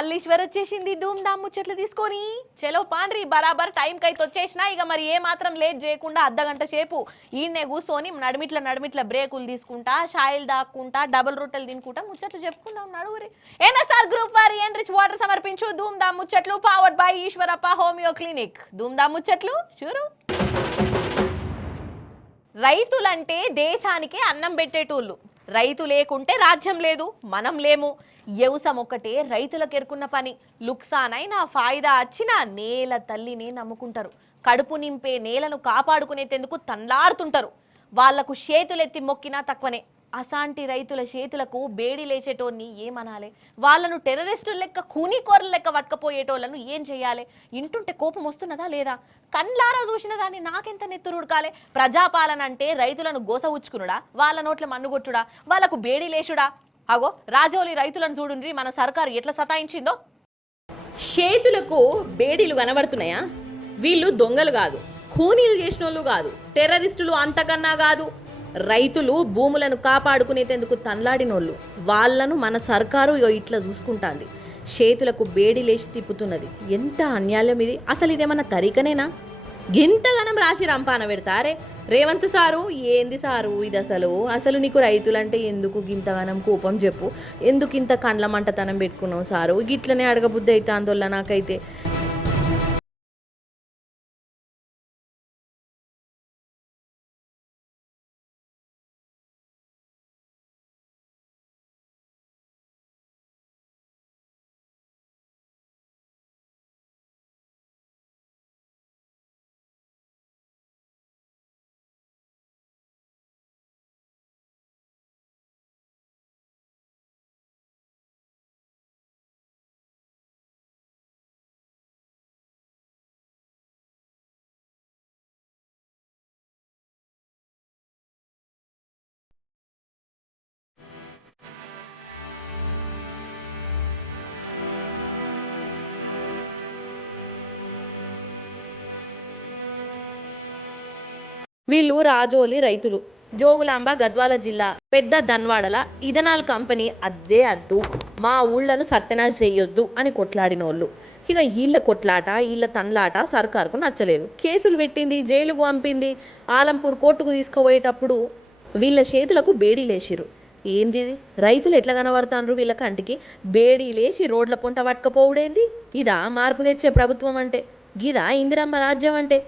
మల్లీశ్వర్ వచ్చేసింది ధూమ్ ధామ్ ముచ్చట్లు తీసుకొని. చలో పాండ్రి బరాబర్ టైంకి అయితే వచ్చేసినా. ఇక మరి ఏ మాత్రం లేట్ చేయకుండా అర్ధగంట సేపు ఈయన్నే కూర్చొని నడిమిట్ల బ్రేకులు తీసుకుంటా, షాయిలు దాక్కుంటా, డబుల్ రొట్టెలు తినుకుంటా ముచ్చట్లు చెప్పుకుందాం. నడువురి ఎన్ఎస్ఆర్ గ్రూప్ వారి ఎన్రిచ్ వాటర్ సమర్పించు ధూమ్ ధామ్ ముచ్చట్లు powered by Eshwarappa homeo clinic. ధూమ్ ధామ్ ముచ్చట్లు షురు. రైతులంటే దేశానికి అన్నం పెట్టేటోళ్ళు. రైతు లేకుంటే రాజ్యం లేదు, మనం లేము. వ్యవసాయం ఒక్కటే రైతులకు ఎరుకున్న పని. లుక్సానైనా ఫాయిదా వచ్చినా నేల తల్లిని నమ్ముకుంటారు. కడుపు నింపే నేలను కాపాడుకునేందుకు తన్లాడుతుంటారు. వాళ్లకు చేతులెత్తి మొక్కినా తక్కువనే. అసాంటి రైతుల చేతులకు బేడి లేచేటోన్ని ఏమనాలి? వాళ్ళను టెర్రరిస్టుల లెక్క కూనీకోరల లెక్క పట్టుకపోయేటోళ్లను ఏం చేయాలి? ఇంటుంటే కోపం వస్తున్నదా లేదా? కన్లారా చూసిన దాన్ని నాకెంత నెత్తురుడకాలే? ప్రజాపాలన అంటే రైతులను గోసవుచ్చుకునుడా, వాళ్ళ నోట్ల మన్నుగొట్టుడా, వాళ్ళకు బేడి లేచుడా? అగో రాజోలి రైతులను చూడుండ్రి మన సర్కారు ఎట్లా సతాయించిందో. చేతులకు బేడీలు కనబడుతున్నాయా? వీళ్ళు దొంగలు కాదు, ఖూనీలు చేసినోళ్ళు కాదు, టెర్రరిస్టులు అంతకన్నా కాదు. రైతులు భూములను కాపాడుకునేందుకు తన్లాడినోళ్ళు. వాళ్ళను మన సర్కారు ఇట్లా చూసుకుంటాంది. చేతులకు బేడి లేచి తిప్పుతున్నది. ఎంత అన్యాయం ఇది! అసలు ఇదేమన్నా తరీకనేనా? గింతగనం రాసి రంపాన పెడతారే రేవంత్ సారు. ఏంది సారు ఇది? అసలు నీకు రైతులంటే ఎందుకు గింతగనం కోపం చెప్పు? ఎందుకు ఇంత కండ్ల మంటతనం పెట్టుకున్నావు సారు? గిట్లనే అడగబుద్ధి అయితే ఆందోళన నాకైతే. వీళ్ళు రాజోలి రైతులు. జోగులాంబ గద్వాల జిల్లా పెద్ద ధన్వాడల ఇథనాల్ కంపెనీ అద్దే అద్దు, మా ఊళ్ళను సత్యనాశ చేయొద్దు అని కొట్లాడినోళ్ళు. ఇక వీళ్ళ కొట్లాట, వీళ్ళ తన్లాట సర్కారుకు నచ్చలేదు. కేసులు పెట్టింది, జైలుకు పంపింది. ఆలంపూర్ కోర్టుకు తీసుకుపోయేటప్పుడు వీళ్ళ చేతులకు బేడీ లేచిరు. ఏంది రైతులు ఎట్లా కనబడతాండ్రు వీళ్ళ కంటికి? బేడీ లేచి రోడ్ల పొంట పట్టుకపోవుడేంది? ఇదా మార్పు తెచ్చే ప్రభుత్వం అంటే? గిదా ఇందిరమ్మ రాజ్యం అంటే?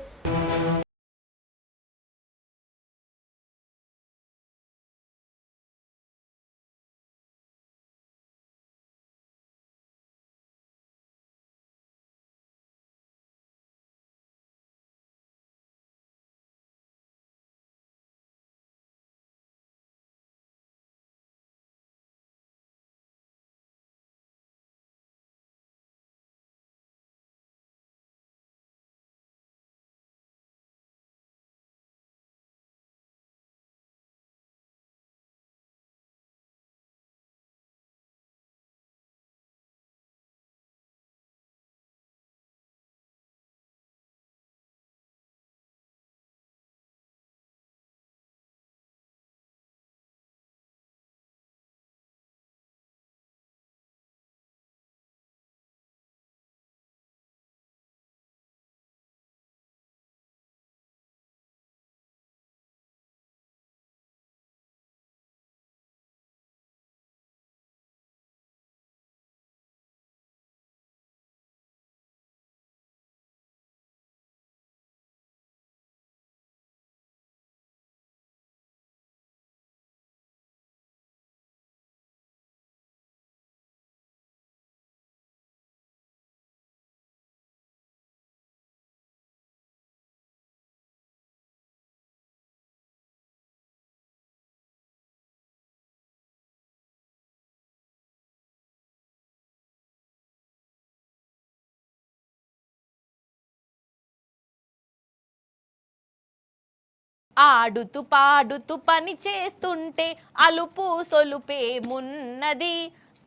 ఆడుతూ పాడుతూ పని చేస్తుంటే అలుపు సొలుపేమున్నది?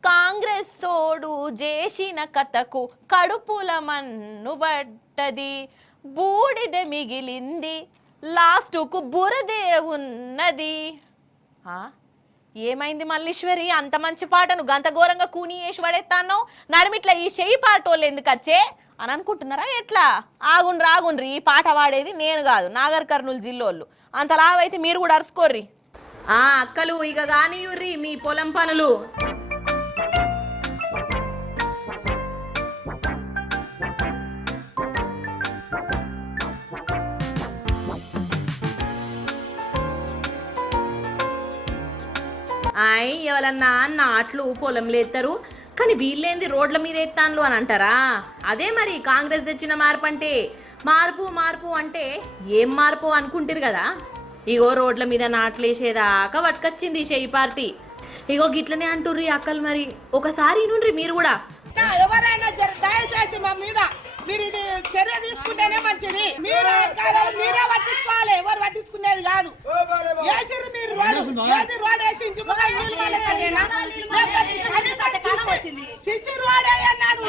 కాంగ్రెస్ సోడు చేసిన కథకు కడుపుల మన్నుబడ్డది. బూడిద మిగిలింది, లాస్టుకు బురదే ఉన్నది. ఏమైంది మల్లీశ్వరి, అంత మంచి పాటను గంత ఘోరంగా కూని వేసి పడేస్తాను నడిమిట్లా ఈ చెయ్యి పాటోళ్ళు ఎందుకు వచ్చే అని అనుకుంటున్నారా ఎట్లా? ఆగుండ్రి ఈ పాట పాడేది నేను కాదు, నాగర్ కర్నూలు జిల్లోళ్ళు. అంతలాగైతే మీరు కూడా అరుచుకోర్రి. అక్కలు ఇక కానియుర్రి మీ పొలం పనులు. ఎవరన్నా నాట్లు పొలంలో ఎత్తారు, కానీ వీళ్ళేంది రోడ్ల మీద ఎత్తాన్లు అని అంటారా? అదే మరి కాంగ్రెస్ తెచ్చిన మార్పు అంటే. మార్పు అంటే ఏం మార్పు అనుకుంటారు కదా. ఇగో రోడ్ల మీద నాట్లేసేదాకా పట్టుకొచ్చింది చెయ్యి పార్టీ. ఇగో గిట్లనే అంటుర్రి అక్కలు. మరి ఒకసారి నుండ్రి మీరు కూడా. ఎవరైనా దయచేసి మా మీద మీరు ఇది చర్య తీసుకుంటేనే మంచిది. మీరే పట్టించుకోవాలి, ఎవరు పట్టించుకునేది కాదు. వేసిర్రు మీరు రోడ్ వేసి ఇంటి సిసి రోడ్ అన్నాడు,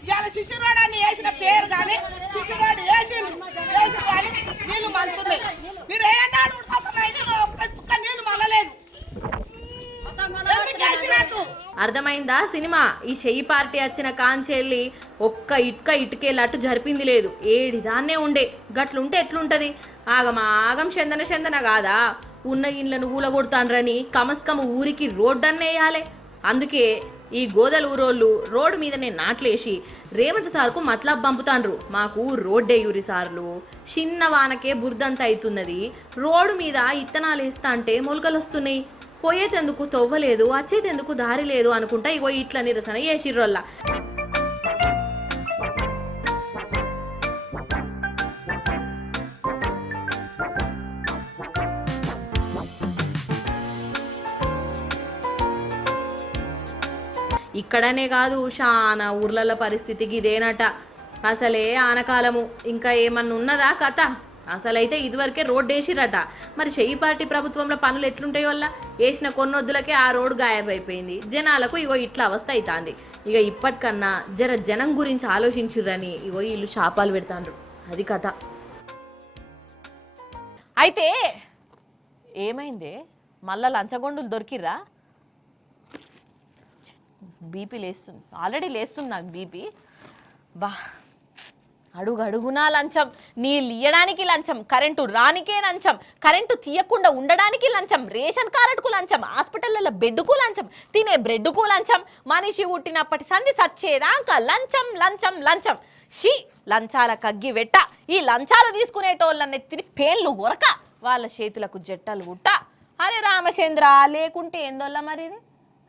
ఇవాళ సిసి రోడ్ అని వేసిన పేరు కానీ సిసి రోడ్ వేసి కానీ నీళ్లు మలుతున్నాయి. మీరు ఏమన్నాడు నీళ్లు మల్లలేదు. అర్థమైందా సినిమా? ఈ చెయ్యి పార్టీ వచ్చిన కాంచెల్లి ఒక్క ఇటుకేలట్టు జరిపింది లేదు. ఏడిదాన్నే ఉండే. గట్లుంటే ఎట్లుంటది? ఆగం చందన కాదా? ఉన్న ఇండ్లను ఊలగొడతాన్రని కమస్కమ ఊరికి రోడ్డన్నేయాలి. అందుకే ఈ గోదల ఊరోళ్ళు రోడ్డు మీదనే నాట్లేసి రేవంత్ సార్కు మతలబ్ పంపుతాండ్రు. మాకు రోడ్డేయురి సార్లు, చిన్న వానకే బురదంత అవుతున్నది, రోడ్డు మీద ఇత్తనాలు వేస్తా అంటే మొలకలు వస్తున్నాయి, పోయేటందుకు తవ్వలేదు, వచ్చేటందుకు దారి లేదు అనుకుంటా ఇగో ఇట్లా నిరసన చేసిర్రోళ్ళ. ఇక్కడనే కాదు చాలా ఊర్లలో పరిస్థితికి ఇదేనట. అసలే ఆనకాలము, ఇంకా ఏమన్నా ఉన్నదా కథ? అసలైతే ఇదివరకే రోడ్డు వేసిరట. మరి చెయ్యి పార్టీ ప్రభుత్వంలో పనులు ఎట్లుంటాయో వల్ల వేసిన కొన్నొద్దులకే ఆ రోడ్డు గాయమైపోయింది. జనాలకు ఇగో ఇట్లా అవస్థ అవుతుంది. ఇక ఇప్పటికన్నా జనం గురించి ఆలోచించుర్రని ఇగో వీళ్ళు శాపాలు పెడతాండ్రు. అది కథ. అయితే ఏమైందే, మళ్ళా లంచగొండులు దొరికిర్రా? బీపీ లేస్తుంది, ఆల్రెడీ లేస్తుంది నాకు బీపీ. బా అడుగునా లంచం, నీళ్ళు ఇయ్యడానికి లంచం, కరెంటు రానికే లంచం, కరెంటు తీయకుండా ఉండడానికి లంచం, రేషన్ కార్డుకు లంచం, హాస్పిటల్లో బెడ్కు లంచం, తినే బ్రెడ్కు లంచం, మనిషి పుట్టినప్పటి సంధి సచ్చేదాకా లంచం. షీ లంచాల కగ్గి వెట్ట. ఈ లంచాలు తీసుకునేటోళ్ళని తిని పేర్లు గొరక, వాళ్ళ చేతులకు జట్టలు గుట్ట. అరే రామచంద్ర, లేకుంటే ఏందోళ్ళ మరి?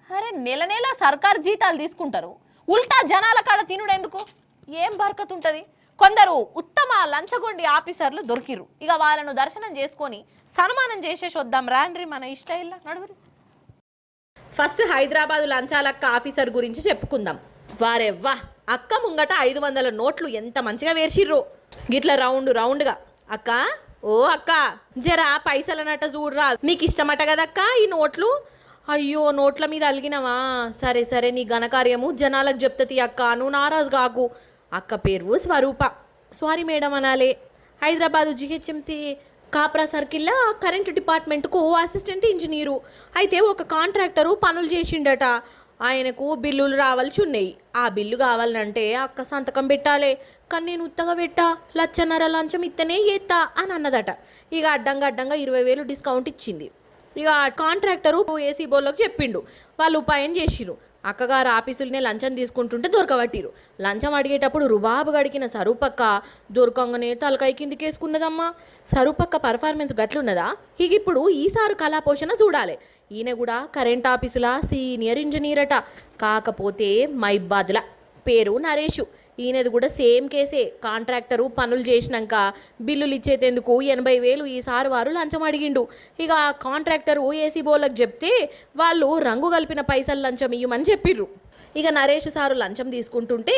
అరే నెల సర్కారు జీతాలు తీసుకుంటారు, ఉల్టా జనాల కాడ తినుడెందుకు? ఏం బరకత్ ఉంటుంది? కొందరు ఉత్తమ లంచగొండి ఆఫీసర్లు దొరికిరు. ఇక వాళ్ళను దర్శనం చేసుకొని సన్మానం చేసేసి వద్దాం రాండ్రి మన ఇష్టైల్లా నడుగురి. ఫస్ట్ హైదరాబాదు లంచాలక్క ఆఫీసర్ గురించి చెప్పుకుందాం. వారెవ్వా, అక్క ముంగట 500 నోట్లు ఎంత మంచిగా వేర్చిర్రు. గిట్ల రౌండ్గా. అక్క, ఓ అక్క, జరా పైసలనట చూడరా, నీకు ఇష్టమట కదక్క ఈ నోట్లు. అయ్యో, నోట్ల మీద అలిగినవా? సరే నీ ఘనకార్యము జనాలకు చెప్తతి అక్క, నువ్వు నారాజు కాకు. అక్క పేరు స్వరూప, సారీ మేడం అనాలే. హైదరాబాదు జిహెచ్ఎంసీ కాప్రా సర్కిల్లో కరెంటు డిపార్ట్మెంట్కు అసిస్టెంట్ ఇంజనీరు. అయితే ఒక కాంట్రాక్టరు పనులు చేసిండట. ఆయనకు బిల్లులు రావాల్సి ఉన్నాయి. ఆ బిల్లు కావాలంటే అక్క సంతకం పెట్టాలి. కానీ నేను ఉత్తగా పెట్టా, 1,50,000 లంచం ఇత్తనే చేస్తా అని అన్నదట. ఇక అడ్డంగా 20,000 డిస్కౌంట్ ఇచ్చింది. ఇక కాంట్రాక్టరు ఏసీ బోర్లోకి చెప్పిండు. వాళ్ళు ఉపాయం చేసిరు. అక్కగారు ఆఫీసులనే లంచం తీసుకుంటుంటే దొరకబట్టిరు. లంచం అడిగేటప్పుడు రుబాబు గడికిన సరూపక్క దొరకంగానే తలకాయ కిందికేసుకున్నదమ్మా. సరూపక్క పర్ఫార్మెన్స్ గట్లున్నదా? ఇక ఇప్పుడు ఈసారి కళాపోషణ చూడాలి. ఈయన కూడా కరెంట్ ఆఫీసుల సీనియర్ ఇంజనీర్ అట. కాకపోతే మైబాదుల, పేరు నరేషు. ఈయనది కూడా సేమ్ కేసే. కాంట్రాక్టరు పనులు చేసినాక బిల్లులు ఇచ్చేందుకు 80,000 ఈసారి వారు లంచం అడిగిండు. ఇక కాంట్రాక్టరు ఏసీ బోర్లకు చెప్తే వాళ్ళు రంగు కలిపిన పైసలు లంచం ఇయ్యమని చెప్పిర్రు. ఇక నరేష్ సారు లంచం తీసుకుంటుంటే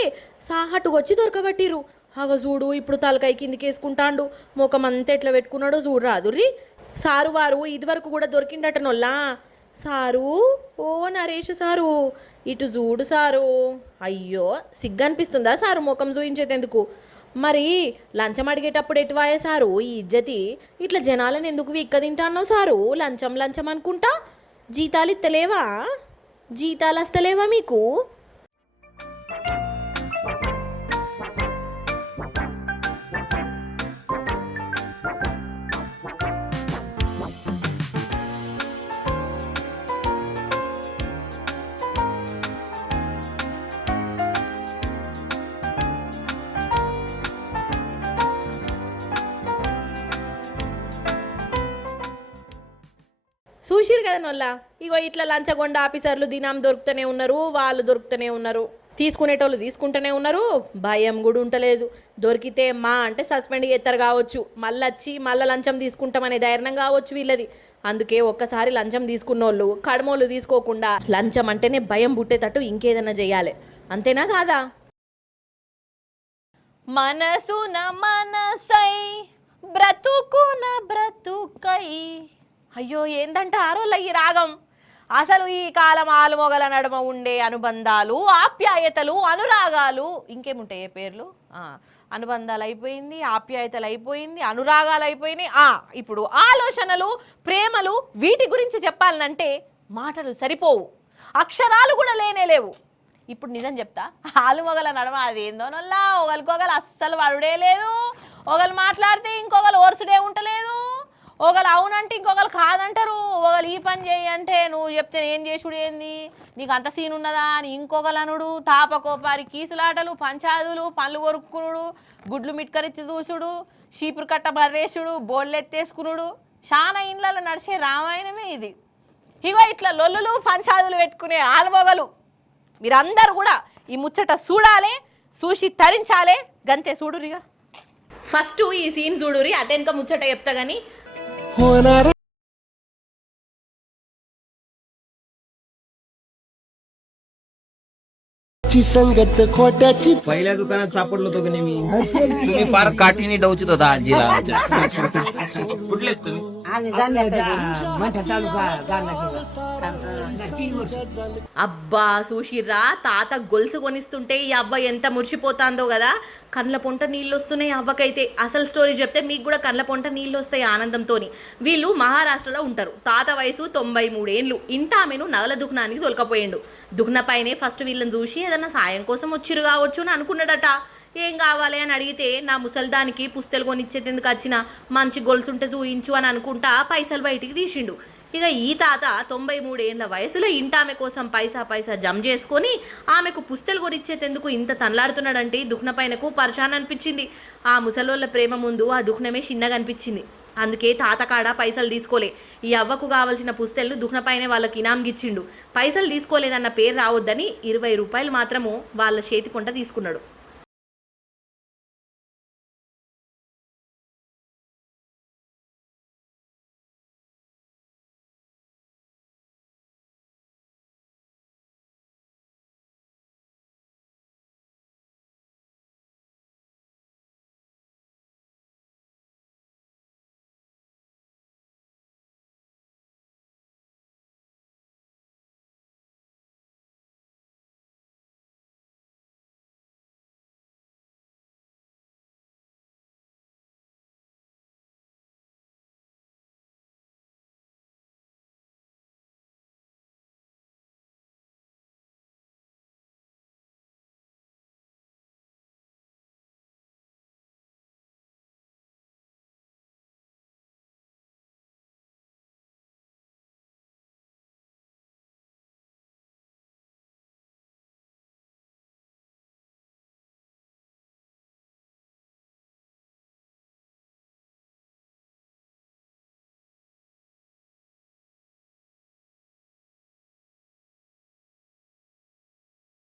సాహటు వచ్చి దొరకబట్టిరు. అగ చూడు, ఇప్పుడు తలకాయ కిందికేసుకుంటాండు. ముఖం అంతా ఎట్లా పెట్టుకున్నాడో చూడరాదుర్రి. సారు వారు ఇదివరకు కూడా దొరికిండటనొల్లా. సారు, ఓ నరేష్ సారు, ఇటు చూడు సారు. అయ్యో, సిగ్గనిపిస్తుందా సారు ముఖం చూయించేటందుకు? మరి లంచం అడిగేటప్పుడు ఎటువాయే సారు ఈ ఇజ్జతి? ఇట్లా జనాలను ఎందుకు విక్క తింటాన్నావు సారు? లంచం లంచం అనుకుంటా. జీతాలు ఇస్తలేవా? జీతాలు వస్తలేవా మీకు? చూసిరు కదా నొల్ల, ఇగో ఇట్లా లంచగొండ ఆఫీసర్లు దినం దొరుకుతూనే ఉన్నారు, వాళ్ళు దొరుకుతూనే ఉన్నారు, తీసుకునేటోళ్ళు తీసుకుంటూనే ఉన్నారు. భయం కూడా ఉంటలేదు. దొరికితే మా అంటే సస్పెండ్ చేస్తారు కావచ్చు, మళ్ళీ వచ్చి మళ్ళీ లంచం తీసుకుంటామనే ధైర్యం కావచ్చు వీళ్ళది. అందుకే ఒక్కసారి లంచం తీసుకున్నోళ్ళు కడమోళ్ళు తీసుకోకుండా లంచం అంటేనే భయం పుట్టేటట్టు ఇంకేదన్నా చేయాలి. అంతేనా కాదా? మనసున మనసై బ్రతుకున బ్రతుకై. అయ్యో, ఏందంట ఆరోళ్ళ ఈ రాగం. అసలు ఈ కాలం ఆలుమొగల నడుమ ఉండే అనుబంధాలు, ఆప్యాయతలు, అనురాగాలు, ఇంకేముంటాయి పేర్లు? అనుబంధాలు అయిపోయింది, ఆప్యాయతలు అయిపోయింది, అనురాగాలు అయిపోయినాయి. ఇప్పుడు ఆలోచనలు, ప్రేమలు, వీటి గురించి చెప్పాలంటే మాటలు సరిపోవు, అక్షరాలు కూడా లేనే లేవు. ఇప్పుడు నిజం చెప్తా, ఆలుమొగల నడమ అదేందో నల్లా, ఒకరికొకరు అస్సలు వడుడే లేదు. ఒకరు మాట్లాడితే ఇంకొకరు ఓర్సుడే ఉంటలేదు. ఒకరు అవునంటే ఇంకొకరు కాదంటారు. ఒకరు ఈ పని చేయి అంటే నువ్వు చెప్తే ఏం చేసుడు ఏంది, నీకు అంత సీన్ ఉన్నదా అని ఇంకొకరు అనుడు. తాపకోపారి కీసులాటలు, పంచాదులు, పండ్లు కొరుక్కునుడు, గుడ్లు మిట్కరించి చూసుడు, చీపురు కట్ట బర్రేసుడు, బోళ్ళు ఎత్తేసుకునుడు, చాలా ఇండ్లలో నడిచే రామాయణమే ఇది. ఇగో ఇట్లా లొల్లులు పంచాదులు పెట్టుకునే ఆలుమొగలు మీరందరూ కూడా ఈ ముచ్చట చూడాలి, చూసి తరించాలి. గంతే, చూడురిగా. ఫస్ట్ ఈ సీన్ చూడురి, అటెనక ముచ్చట చెప్తా గానీ. संगत खोट्याची पहिल्या दुकानात सापडलो होतो की नाही मी. तुम्ही फार काठीने डवचित होता आजीला. कुठले आहेत तुम्ही? అబ్బా చూసిర్రా, తాత గొలుసు కొనిస్తుంటే ఈ అవ్వ ఎంత మురిసిపోతాందో కదా. కండ్ల పొంట నీళ్ళు వస్తున్నాయి అవ్వకైతే. అసలు స్టోరీ చెప్తే మీకు కూడా కండ్ల పొంట నీళ్ళు వస్తాయి ఆనందంతో. వీళ్ళు మహారాష్ట్రలో ఉంటారు. తాత వయసు 93 ఏళ్ళు. ఇంటామెను నగల దుకాణానికి తొలకపోయిండు. దుకాణపైనే ఫస్ట్ వీళ్ళని చూసి ఏదన్నా సాయం కోసం వచ్చిరు కావచ్చు అని అనుకున్నాడట. ఏం కావాలి అని అడిగితే, నా ముసల్దానికి పుస్తలు కొనిచ్చేందుకు వచ్చిన, మంచి గొలుసుంటే చూయించు అని అనుకుంటా పైసలు బయటికి తీసిండు. ఇక ఈ తాత 93 ఏళ్ళ వయసులో ఇంటామె కోసం పైసా జమ చేసుకొని ఆమెకు పుస్తలు కొనిచ్చేందుకు ఇంత తనలాడుతున్నాడంటే దుఃఖనపైనకు పరిశాన్ అనిపించింది. ఆ ముసలోళ్ళ ప్రేమ ముందు ఆ దుఃఖనమే చిన్నగా అనిపించింది. అందుకే తాత కాడ పైసలు తీసుకోలే. ఈ అవ్వకు కావలసిన పుస్తలు దుఃఖనపైనే వాళ్ళకి ఇనాంగిచ్చిండు. పైసలు తీసుకోలేదన్న పేరు రావద్దని 20 రూపాయలు మాత్రము వాళ్ళ చేతి పొంట తీసుకున్నాడు.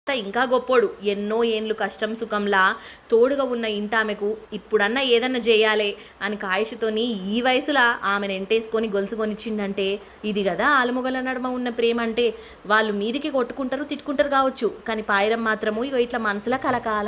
ఇంకా గొప్పోడు. ఎన్నో ఏండ్లు కష్టం సుఖంలా తోడుగా ఉన్న ఇంటామెకు ఇప్పుడన్నా ఏదన్నా చేయాలి అని కాయుషుతోని ఈ వయసులా ఆమెను ఎంటేసుకొని గొలుసు కొనిచ్చిండంటే ఇది కదా ఆలుమొగల నడుమ ఉన్న ప్రేమ అంటే. వాళ్ళు మీదికి కొట్టుకుంటారు, తిట్టుకుంటారు కావచ్చు, కానీ పాయరం మాత్రము ఇగో ఇట్లా మనసులా కలకాల.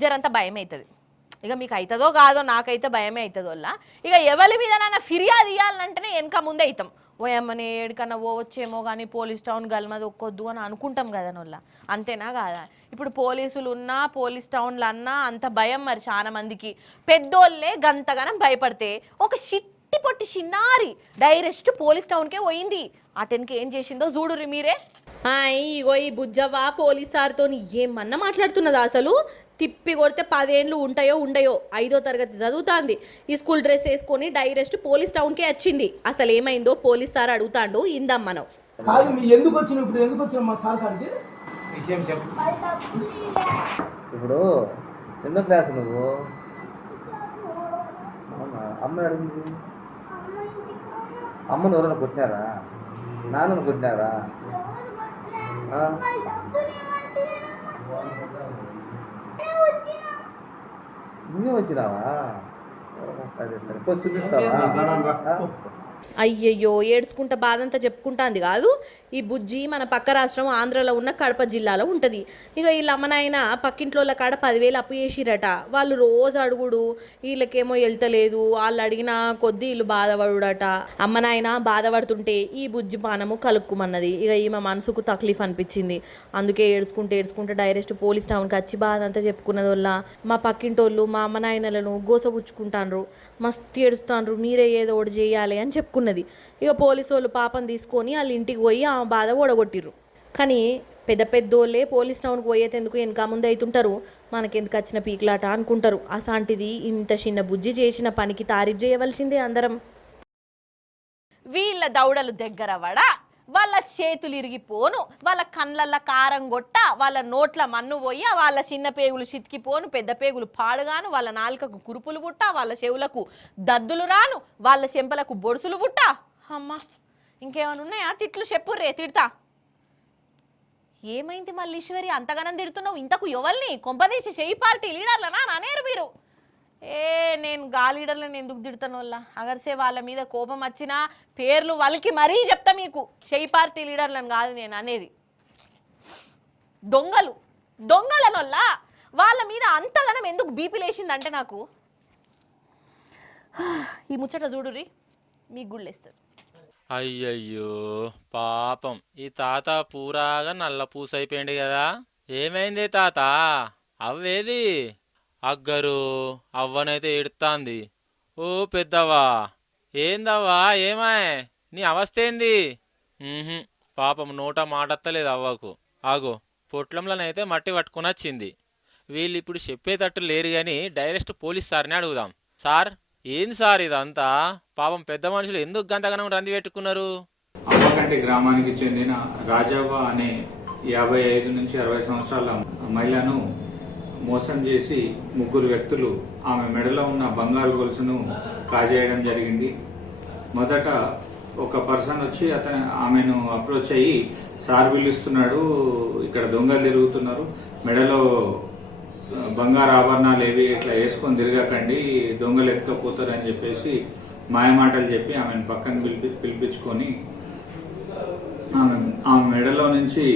జరంత భయం అవుతుంది. ఇక మీకు అవుతుందో కాదో, నాకైతే భయమే అవుతుంది వల్ల. ఇక ఎవరి మీద ఫిర్యాదు ఇవ్వాలంటేనే వెనక ముందే అవుతాం. ఓయమ్మని ఏడికన్నా పోవచ్చేమో కానీ పోలీస్ టౌన్ గల్మది ఒక్కొద్దు అని అనుకుంటాం కదా నొల్ల. అంతేనా కాదా? ఇప్పుడు పోలీసులు ఉన్నా పోలీస్ టౌన్లు అన్నా అంత భయం మరి చాలా మందికి. పెద్దోళ్ళే గంతగానం భయపడితే ఒక చిట్టి పొట్టి చిన్నారి డైరెక్ట్ పోలీస్ టౌన్కే పోయింది. అటెన్కి ఏం చేసిందో చూడుర్రి మీరే. ఇగో ఈ బుజ్జవ్వ పోలీస్ సార్తో ఏమన్నా మాట్లాడుతున్నదా అసలు? తిప్పి కొడితే 10 ఏళ్ళు ఉంటాయో ఉండయో. 5వ తరగతి చదువుతాంది. ఈ స్కూల్ డ్రెస్ వేసుకొని డైరెక్ట్ పోలీస్ టౌన్కే వచ్చింది. అసలు ఏమైందో పోలీస్ సార్ అడుగుతాండు, ఇందాం మనం. కాదు మీ ఎందుకు వచ్చినావు ఇప్పుడు? ఎందుకు వచ్చినావు మా సార్ కాడికి? విషయం చెప్పు. ఇప్పుడు ఎన్నో క్లాస్ నువ్వు? అవునా? అమ్మ అడిగింది. అమ్మను ఎవరైనా కొట్టినారా? నాన్నను కొట్టినారా? నువ్వే వచ్చినావా? సరే సరే కొంచెం చూపిస్తావా? అయ్యయ్యో ఏడ్చుకుంటా బాధంతా చెప్పుకుంటాంది కాదు. ఈ బుజ్జి మన పక్క రాష్ట్రం ఆంధ్రలో ఉన్న కడప జిల్లాలో ఉంటుంది. ఇక వీళ్ళ అమ్మనాయన పక్కింట్లోళ్ళ కాడ 10,000 అప్పు చేసిరట. వాళ్ళు రోజు అడుగుడు, వీళ్ళకేమో వెళ్తలేదు. వాళ్ళు అడిగిన కొద్దీ వీళ్ళు బాధపడుడట. అమ్మనాయన బాధపడుతుంటే ఈ బుజ్జి పానము కలుక్కుమన్నది. ఇక ఈమె మనసుకు తక్లీఫ్ అనిపించింది. అందుకే ఏడ్చుకుంటే డైరెక్ట్ పోలీస్ టౌన్కి వచ్చి బాధ అంతా చెప్పుకున్నది వల్ల. మా పక్కింటోళ్ళు మా అమ్మనాయనలను గోసపుచ్చుకుంటాన్రు, మస్తు ఏడుస్తాన్రు, మీరే ఏదో ఒకటి చేయాలి అని చెప్పుకున్నది. ఇక పోలీసు వాళ్ళు పాపం తీసుకొని వాళ్ళ ఇంటికి పోయి ఆ బాధ ఓడగొట్టిర్రు. కానీ పెద్దోళ్ళే పోలీస్ టౌన్కి పోయేందుకు వెనక ముందు అవుతుంటారు. మనకెందుకు వచ్చిన పీకులాట అనుకుంటారు. అసాంటిది ఇంత చిన్న బుజ్జి చేసిన పనికి తారీఫ్ చేయవలసిందే అందరం. వీళ్ళ దౌడలు దగ్గర వడ, వాళ్ళ చేతులు ఇరిగిపోను, వాళ్ళ కళ్ళల్లో కారం గొట్ట, వాళ్ళ నోట్ల మన్ను పోయి, వాళ్ళ చిన్న పేగులు చితికిపోను, పెద్ద పేగులు పాడుగాను, వాళ్ళ నాలుకకు కురుపులు పుట్ట, వాళ్ళ చెవులకు దద్దులు రాను, వాళ్ళ చెంపలకు బొడుసులు పుట్ట. అమ్మా ఇంకేమైనా ఉన్నాయా? తిట్లు చెప్పుర్రే, తిడతా. ఏమైంది మళ్ళీ ఈశ్వరి అంతగానం తిడుతున్నావు? ఇంతకు ఎవరిని కొంపదీసి చెయ్యి పార్టీ లీడర్లనా నానేరు మీరు? నేను గా లీడర్లను ఎందుకు తిడతాను వల్ల? అగర్సే వాళ్ళ మీద కోపం వచ్చినా పేర్లు వాళ్ళకి మరీ చెప్తా మీకు. చెయ్యి పార్టీ లీడర్లను కాదు నేను అనేది. దొంగలనొల్ల వాళ్ళ మీద అంతగానం ఎందుకు బీపీ లేచిందంటే నాకు ఈ ముచ్చట చూడుర్రి, మీకు గుళ్ళేస్తుంది. అయ్యయ్యో పాపం ఈ తాత పూరాగా నల్ల పూసైపోయింది కదా. ఏమైంది తాత? అవ్వేది? అగ్గరు అవ్వనైతే ఏడుతాంది. ఓ పెద్దవా, ఏందవ్వా ఏమాయ్? నీ అవస్థ ఏంది? పాపం నోట మాటత్తలేదు అవ్వకు. ఆగో పొట్లంలోనైతే మట్టి పట్టుకుని వచ్చింది. వీళ్ళు ఇప్పుడు చెప్పేటట్టు లేరు కానీ డైరెక్ట్ పోలీస్ సార్ని అడుగుదాం. సార్ ఏంది సార్ ఇదంతా? పాపం పెద్ద మనుషులు ఎందుకు గంతగనం రంది పెట్టుకున్నారు? అమ్మకంటి గ్రామానికి చెందిన రాజవ్వ అనే 55 నుంచి 60 సంవత్సరాల మహిళను మోసం చేసి 3 వ్యక్తులు ఆమె మెడలో ఉన్న బంగారు గొలుసును కాజేయడం జరిగింది. మొదట ఒక పర్సన్ వచ్చి ఆమెను అప్రోచ్ అయ్యి, సార్ పిలుస్తున్నాడు, ఇక్కడ దొంగలు తిరుగుతున్నారు, మెడలో బంగారు ఆభరణాలు ఏవి ఇట్లా వేసుకొని తిరగకండి, దొంగలు ఎత్తుకపోతారు అని చెప్పేసి మాయమాటలు చెప్పి ఆమెను పక్కన పిలిపించుకొని ఆమె మెడలో నుంచి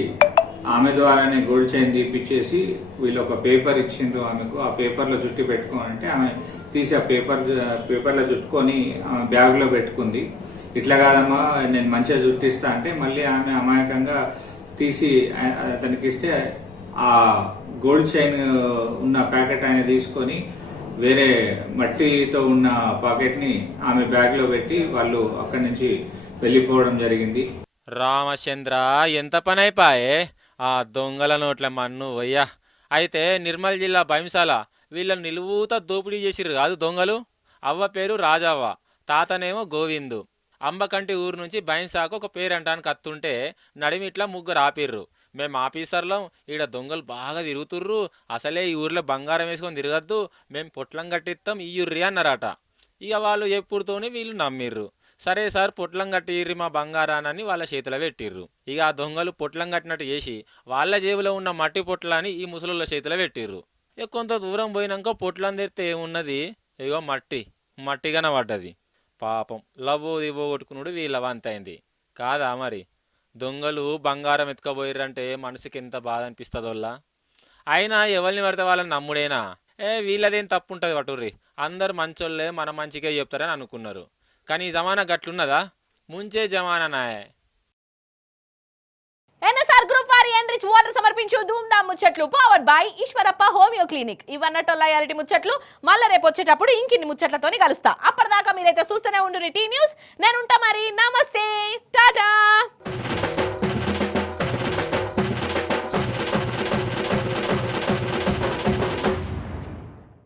ఆమె ద్వారానే గోల్డ్ చైన్ తీపిచ్చేసి వీళ్ళు ఒక పేపర్ ఇచ్చిండ్రు ఆమెకు. ఆ పేపర్లో జుట్టి పెట్టుకోమంటే ఆమె తీసి ఆ పేపర్లో జుట్టుకొని ఆమె బ్యాగ్లో పెట్టుకుంది. ఇట్లా కాదమ్మా నేను మంచిగా జుట్టిస్తా అంటే మళ్ళీ ఆమె అమాయకంగా తీసి అతనికి ఇస్తే ఆ గోల్డ్ చైన్ ఉన్న ప్యాకెట్ ఆయన తీసుకొని వేరే మట్టితో ఉన్న పాకెట్ ని ఆమె బ్యాగ్ లో పెట్టి వాళ్ళు అక్కడి నుంచి వెళ్లిపోవడం జరిగింది. రామచంద్ర ఎంత పని అయిపోయే ఆ దొంగల నోట్ల మన్ను వయ్యా. అయితే నిర్మల్ జిల్లా భైంసాల వీళ్ళని నిలువుతా దోపిడీ చేసిర్రు కాదు దొంగలు. అవ్వ పేరు రాజవ్వ, తాతనేమో గోవిందు. అంబకంటి ఊరు నుంచి బైన్సాకు ఒక పేరంటానికి అత్తుంటే నడిమిట్లా 3 ఆపిర్రు. మేము ఆఫీసర్లం, ఈడ దొంగలు బాగా తిరుగుతుర్రు, అసలే ఈ ఊర్లో బంగారం వేసుకొని తిరగద్దు, మేము పొట్లం కట్టిస్తాం ఇయ్యుర్రి అన్నారట. ఇక వాళ్ళు ఎప్పుడుతోని వీళ్ళు నమ్మిర్రు. సరే సార్ పొట్లం కట్టిర్రి మా బంగారానని వాళ్ళ చేతిలో పెట్టిర్రు. ఇక ఆ దొంగలు పొట్లం కట్టినట్టు చేసి వాళ్ళ జేబులో ఉన్న మట్టి పొట్లాన్ని ఈ ముసలుళ్ళ చేతిలో పెట్టిర్రు. ఇక కొంత దూరం పోయినాక పొట్లం తెరితే ఏమున్నది, ఇగో మట్టి కనబడ్డది. పాపం లవ్వో దివ్వో కొట్టుకున్నాడు వీళ్ళ వంతైంది కాదా మరి. దొంగలు బంగారం ఎత్తుకపోయిర్రంటే మనసుకి ఎంత బాధ అనిపిస్తుందోళ్ళ. అయినా ఎవరిని పడితే వాళ్ళని నమ్ముడేనా? వీళ్ళదేం తప్పు ఉంటుంది పటుర్రి, అందరు మంచోళ్ళే మన మంచిగా చెప్తారని అనుకున్నారు. కానీ ఈ జమానా గట్లున్నదా? ముంచే జమానాయే. ఎన్ఎస్ఆర్ గ్రూప్ వారి ఎన్రిచ్ వాటర్ సమర్పించు ధూమ్ధామ్ ముచ్చట్లు powered by Eshwarappa homeo clinic. ఇవన్నట్టు లయాలిటీ ముచ్చట్లు మళ్ళీ రేపు వచ్చేటప్పుడు ఇంకిన్ని ముచ్చట్లతోని కలుస్తా. అప్పటిదాకా మీరైతే చూస్తూనే ఉండు టీ న్యూస్. నేను ఉంటా మరి. నమస్తే, టాటా.